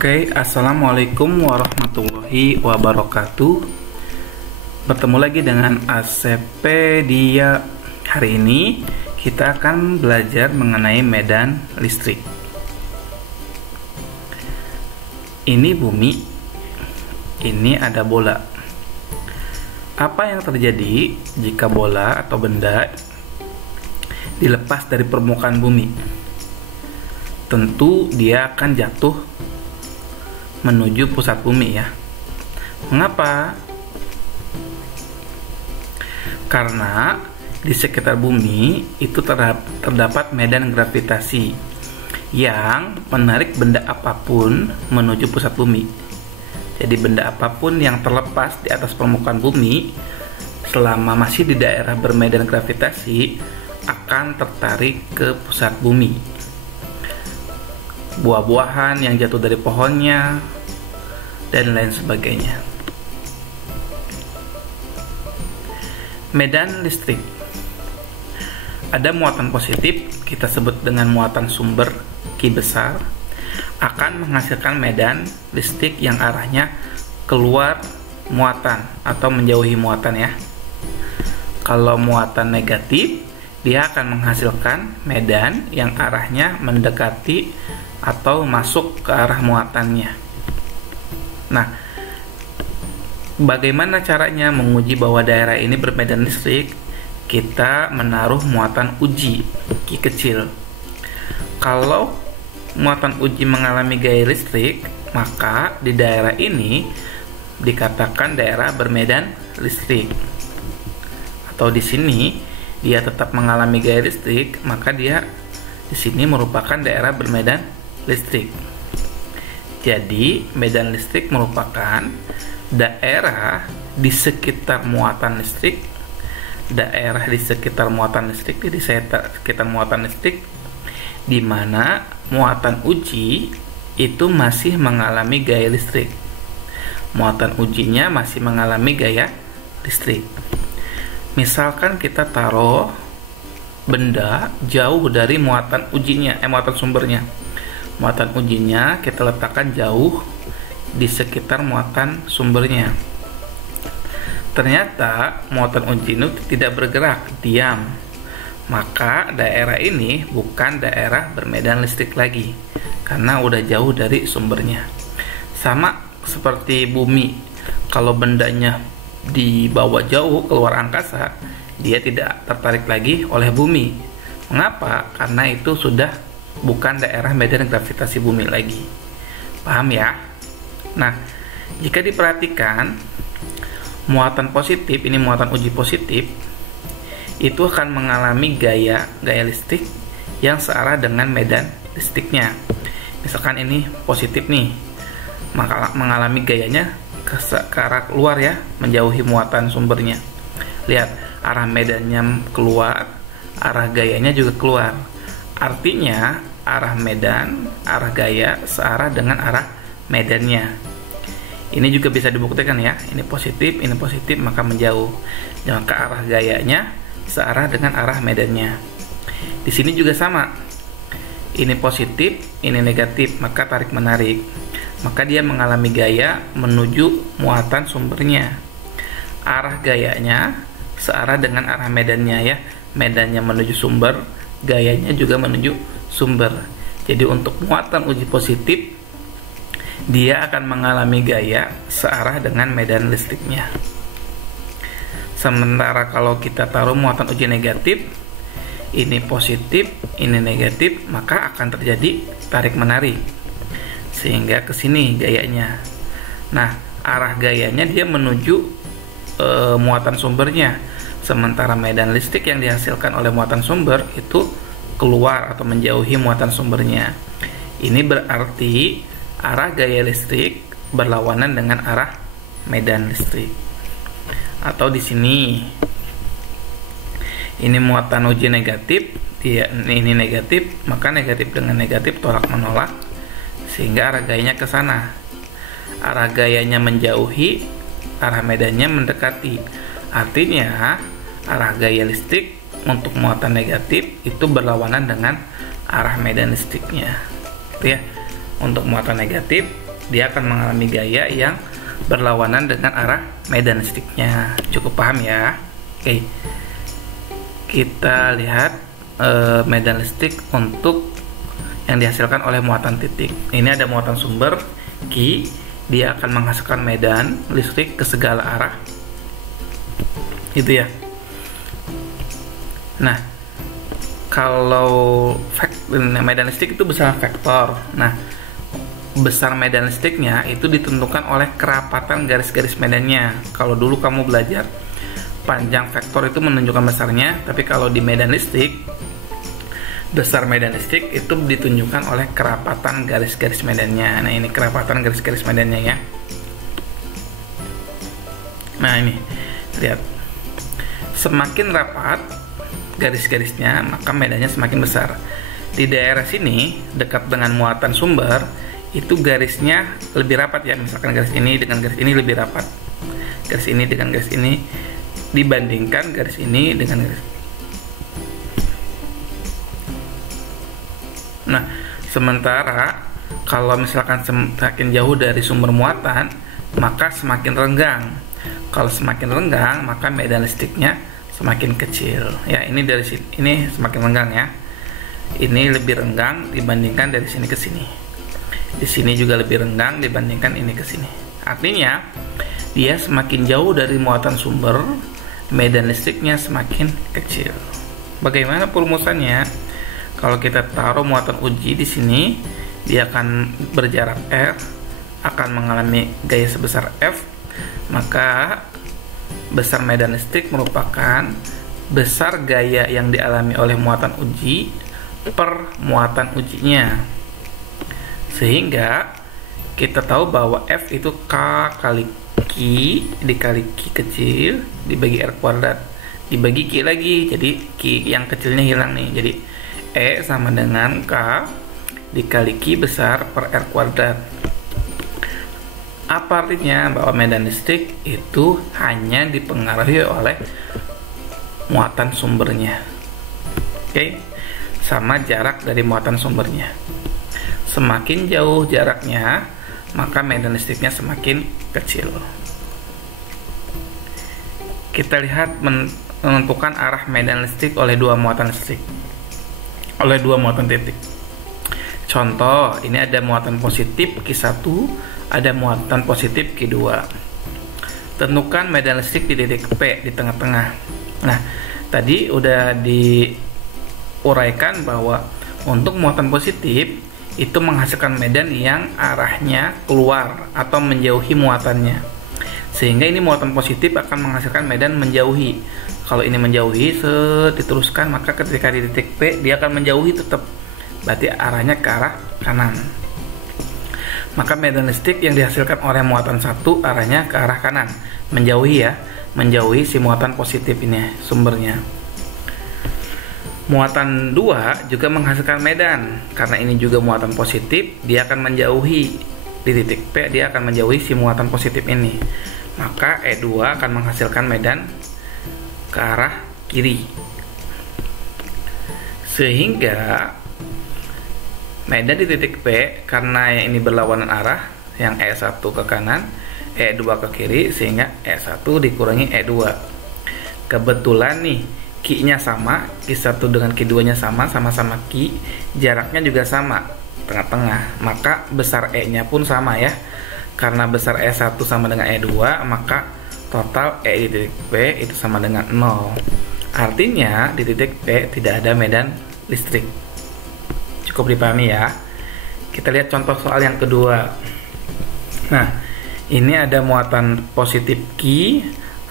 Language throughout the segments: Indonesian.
Oke, assalamualaikum warahmatullahi wabarakatuh. Bertemu lagi dengan ASEPedia. Hari ini kita akan belajar mengenai medan listrik. Ini bumi, ini ada bola. Apa yang terjadi jika bola atau benda dilepas dari permukaan bumi? Tentu dia akan jatuh menuju pusat bumi ya. Mengapa? Karena di sekitar bumi itu terdapat medan gravitasi yang menarik benda apapun menuju pusat bumi. Jadi benda apapun yang terlepas di atas permukaan bumi selama masih di daerah bermedan gravitasi akan tertarik ke pusat bumi. Buah-buahan yang jatuh dari pohonnya dan lain sebagainya. Medan listrik. Ada muatan positif, kita sebut dengan muatan sumber Q besar, akan menghasilkan medan listrik yang arahnya keluar muatan atau menjauhi muatan ya. Kalau muatan negatif, dia akan menghasilkan medan yang arahnya mendekati atau masuk ke arah muatannya. Nah, bagaimana caranya menguji bahwa daerah ini bermedan listrik? Kita menaruh muatan uji Q kecil. Kalau muatan uji mengalami gaya listrik, maka di daerah ini dikatakan daerah bermedan listrik. Atau di sini dia tetap mengalami gaya listrik, maka dia di sini merupakan daerah bermedan listrik. Jadi, medan listrik merupakan daerah di sekitar muatan listrik, di mana muatan uji itu masih mengalami gaya listrik. Muatan ujinya masih mengalami gaya listrik. Misalkan kita taruh benda jauh dari muatan ujinya, muatan sumbernya. Muatan ujinya kita letakkan jauh di sekitar muatan sumbernya. Ternyata muatan uji itu tidak bergerak, diam. Maka daerah ini bukan daerah bermedan listrik lagi, karena udah jauh dari sumbernya. Sama seperti bumi, kalau bendanya dibawa jauh keluar angkasa, dia tidak tertarik lagi oleh bumi. Mengapa? Karena itu sudah bukan daerah medan gravitasi bumi lagi. Paham ya? Nah, jika diperhatikan muatan positif, ini muatan uji positif, itu akan mengalami gaya listrik yang searah dengan medan listriknya. Misalkan ini positif nih, maka mengalami gayanya ke arah keluar ya, menjauhi muatan sumbernya. Lihat, arah medannya keluar, arah gayanya juga keluar. Artinya arah medan, arah gaya searah dengan arah medannya. Ini juga bisa dibuktikan ya. Ini positif, maka menjauh. Maka arah gayanya searah dengan arah medannya. Di sini juga sama. Ini positif, ini negatif, maka tarik menarik. Maka dia mengalami gaya menuju muatan sumbernya. Arah gayanya searah dengan arah medannya ya. Medannya menuju sumber, gayanya juga menuju sumber. Jadi untuk muatan uji positif, dia akan mengalami gaya searah dengan medan listriknya. Sementara kalau kita taruh muatan uji negatif, ini positif, ini negatif, maka akan terjadi tarik menarik sehingga ke sini gayanya. Nah, arah gayanya dia menuju muatan sumbernya. Sementara medan listrik yang dihasilkan oleh muatan sumber itu keluar atau menjauhi muatan sumbernya. Ini berarti arah gaya listrik berlawanan dengan arah medan listrik. Atau di sini ini muatan uji negatif, ini negatif, maka negatif dengan negatif tolak menolak sehingga arah gayanya ke sana. Arah gayanya menjauhi, arah medannya mendekati. Artinya arah gaya listrik untuk muatan negatif itu berlawanan dengan arah medan listriknya. Itu ya. Untuk muatan negatif, dia akan mengalami gaya yang berlawanan dengan arah medan listiknya. Cukup paham ya? Oke, kita lihat medan listrik untuk yang dihasilkan oleh muatan titik. Ini ada muatan sumber Q, dia akan menghasilkan medan listrik ke segala arah, itu ya. Nah, kalau medan listrik itu besar vektor. Nah, besar medan listriknya itu ditentukan oleh kerapatan garis-garis medannya. Kalau dulu kamu belajar, panjang vektor itu menunjukkan besarnya, tapi kalau di medan listrik, besar medan listrik itu ditunjukkan oleh kerapatan garis-garis medannya. Nah, ini kerapatan garis-garis medannya ya. Nah, ini lihat, semakin rapat garis-garisnya maka medannya semakin besar. Di daerah sini dekat dengan muatan sumber itu garisnya lebih rapat ya. Misalkan garis ini dengan garis ini lebih rapat, garis ini dengan garis ini dibandingkan garis ini dengan garis. Nah, sementara kalau misalkan semakin jauh dari sumber muatan, maka semakin renggang. Kalau semakin renggang, maka medan listriknya semakin kecil. Ya, ini dari sini, ini semakin renggang ya. Ini lebih renggang dibandingkan dari sini ke sini. Di sini juga lebih renggang dibandingkan ini ke sini. Artinya, dia semakin jauh dari muatan sumber, medan listriknya semakin kecil. Bagaimana perumusannya? Kalau kita taruh muatan uji di sini, dia akan berjarak R, akan mengalami gaya sebesar F, maka besar medan listrik merupakan besar gaya yang dialami oleh muatan uji per muatan ujinya. Sehingga kita tahu bahwa F itu K kali Q dikali Q kecil dibagi R kuadrat dibagi Q lagi, jadi Q yang kecilnya hilang nih, jadi E sama dengan K dikali Q besar per R kuadrat. Apa artinya? Bahwa medan listrik itu hanya dipengaruhi oleh muatan sumbernya. Oke, sama jarak dari muatan sumbernya. Semakin jauh jaraknya, maka medan listriknya semakin kecil. Kita lihat menentukan arah medan listrik oleh dua muatan listrik, oleh dua muatan titik. Contoh, ini ada muatan positif Q1, ada muatan positif Q2. Tentukan medan listrik di titik P di tengah-tengah. Nah, tadi udah diuraikan bahwa untuk muatan positif itu menghasilkan medan yang arahnya keluar atau menjauhi muatannya. Sehingga ini muatan positif akan menghasilkan medan menjauhi. Kalau ini menjauhi, diteruskan, maka ketika di titik P dia akan menjauhi tetap. Berarti arahnya ke arah kanan. Maka medan listrik yang dihasilkan oleh muatan 1 arahnya ke arah kanan, menjauhi ya, menjauhi si muatan positif ini sumbernya. Muatan 2 juga menghasilkan medan, karena ini juga muatan positif, dia akan menjauhi di titik P, dia akan menjauhi si muatan positif ini. Maka E2 akan menghasilkan medan ke arah kiri. Sehingga medan di titik P, karena yang ini berlawanan arah, yang E1 ke kanan, E2 ke kiri, sehingga E1 dikurangi E2. Kebetulan nih Q-nya sama, Q1 dengan Q2 nya sama, sama-sama Q, jaraknya juga sama, tengah-tengah, maka besar E nya pun sama ya. Karena besar E1 sama dengan E2, maka total E di titik P itu sama dengan 0. Artinya di titik P tidak ada medan listrik. Cukup dipahami ya. Kita lihat contoh soal yang kedua. Nah, ini ada muatan positif Q,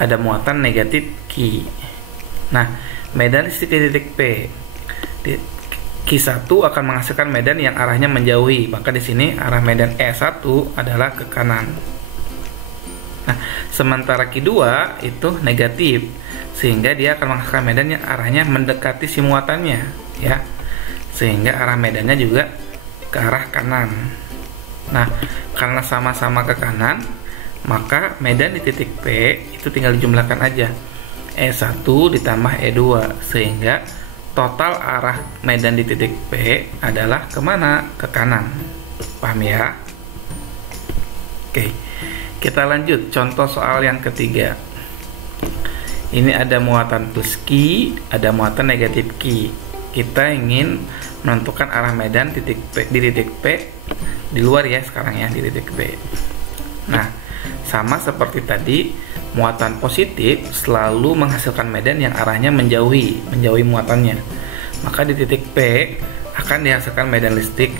ada muatan negatif Q. Nah, medan listrik di titik P, Q1 akan menghasilkan medan yang arahnya menjauhi, maka di sini arah medan E1 adalah ke kanan. Nah, sementara Q2 itu negatif, sehingga dia akan menghasilkan medan yang arahnya mendekati si muatannya, ya. Sehingga arah medannya juga ke arah kanan. Nah, karena sama-sama ke kanan, maka medan di titik P itu tinggal dijumlahkan aja. E1 ditambah E2, sehingga total arah medan di titik P adalah kemana? Ke kanan. Paham ya? Oke, kita lanjut contoh soal yang ketiga. Ini ada muatan plus Q, ada muatan negatif Q. Kita ingin menentukan arah medan di titik P di luar ya sekarang ya, di titik P. Nah, sama seperti tadi, muatan positif selalu menghasilkan medan yang arahnya menjauhi muatannya. Maka di titik P akan dihasilkan medan listrik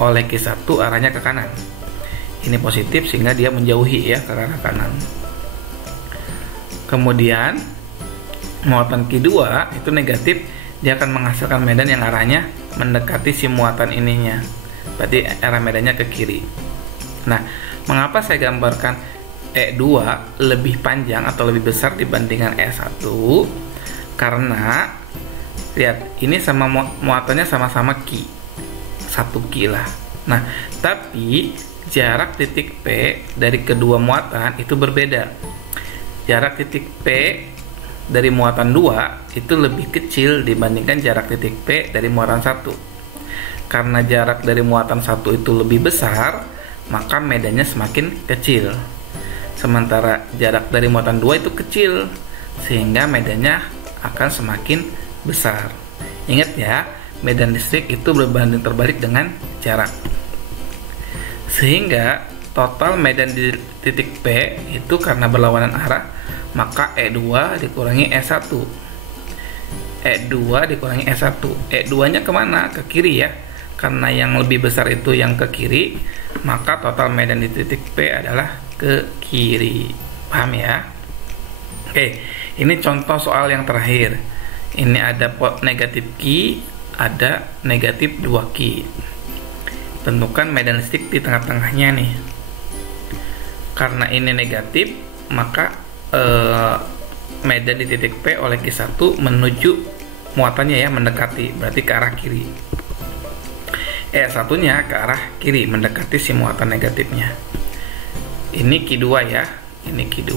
oleh Q1 arahnya ke kanan. Ini positif sehingga dia menjauhi ya ke arah kanan. Kemudian muatan Q2 itu negatif, dia akan menghasilkan medan yang arahnya mendekati si muatan ininya. Berarti arah medannya ke kiri. Nah, mengapa saya gambarkan E2 lebih panjang atau lebih besar dibandingkan E1? Karena lihat, ini sama muatannya sama-sama Q. 1 Q lah. Nah, tapi jarak titik P dari kedua muatan itu berbeda. Jarak titik P dari muatan 2 itu lebih kecil dibandingkan jarak titik P dari muatan 1. Karena jarak dari muatan 1 itu lebih besar, maka medannya semakin kecil. Sementara jarak dari muatan 2 itu kecil, sehingga medannya akan semakin besar. Ingat ya, medan listrik itu berbanding terbalik dengan jarak. Sehingga total medan di titik P itu karena berlawanan arah, maka E2 dikurangi E1. E2 dikurangi E1. E2 nya kemana? Ke kiri ya. Karena yang lebih besar itu yang ke kiri, maka total medan di titik P adalah ke kiri. Paham ya? Oke, ini contoh soal yang terakhir. Ini ada negatif Q, ada negatif 2Q. Tentukan medan listrik di tengah-tengahnya nih. Karena ini negatif, maka medan di titik P oleh Q1 menuju muatannya ya, mendekati, berarti ke arah kiri. E1 nya ke arah kiri, mendekati si muatan negatifnya. Ini Q2 ya, ini Q2.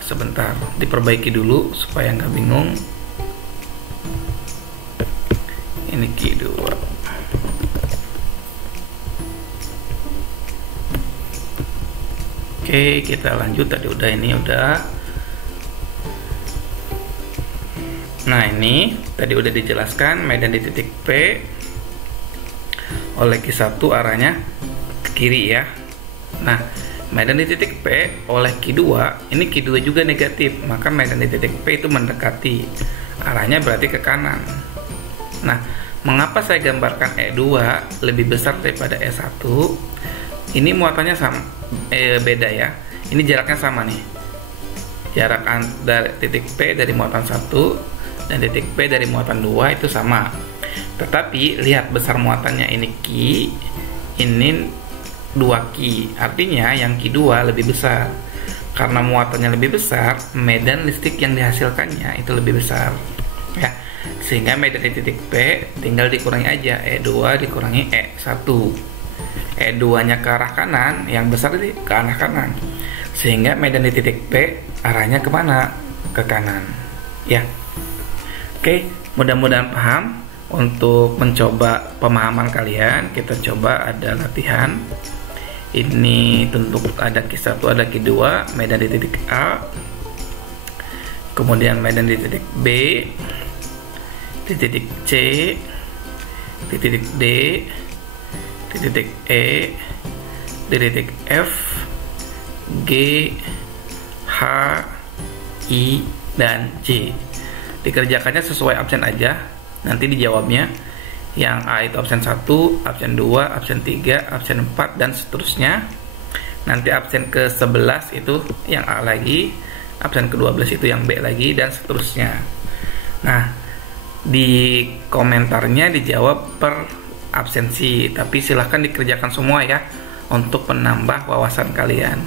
Sebentar, diperbaiki dulu supaya nggak bingung. Ini Q2. Oke, kita lanjut. Tadi udah, ini udah. Nah, ini tadi udah dijelaskan medan di titik P oleh Q1 arahnya ke kiri ya. Nah, medan di titik P oleh Q2, ini Q2 juga negatif, maka medan di titik P itu mendekati, arahnya berarti ke kanan. Nah, mengapa saya gambarkan E2 lebih besar daripada E1? Ini muatannya sama, beda ya. Ini jaraknya sama nih. Jarak dari titik P dari muatan 1 dan titik P dari muatan 2 itu sama. Tetapi lihat besar muatannya, ini Q, ini 2Q. Artinya yang Q2 lebih besar. Karena muatannya lebih besar, medan listrik yang dihasilkannya itu lebih besar. Ya. Sehingga medan di titik P tinggal dikurangi aja, E2 dikurangi E1. E2 nya ke arah kanan, yang besar ini ke arah kanan, sehingga medan di titik P arahnya kemana? Ke kanan ya. Oke, mudah-mudahan paham. Untuk mencoba pemahaman kalian, kita coba ada latihan. Ini tentu ada Q1, ada Q2, medan di titik A, kemudian medan di titik B, di titik C, di titik D, di titik E, di titik F, G, H, I, dan J. Dikerjakannya sesuai absen aja. Nanti dijawabnya. Yang A itu absen 1, absen 2, absen 3, absen 4, dan seterusnya. Nanti absen ke-11 itu yang A lagi, absen ke-12 itu yang B lagi, dan seterusnya. Nah, di komentarnya dijawab per absensi, tapi silahkan dikerjakan semua ya, untuk penambah wawasan kalian.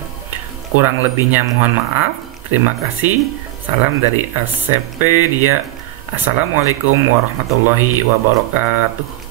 Kurang lebihnya mohon maaf. Terima kasih. Salam dari ACP Dia. Assalamualaikum warahmatullahi wabarakatuh.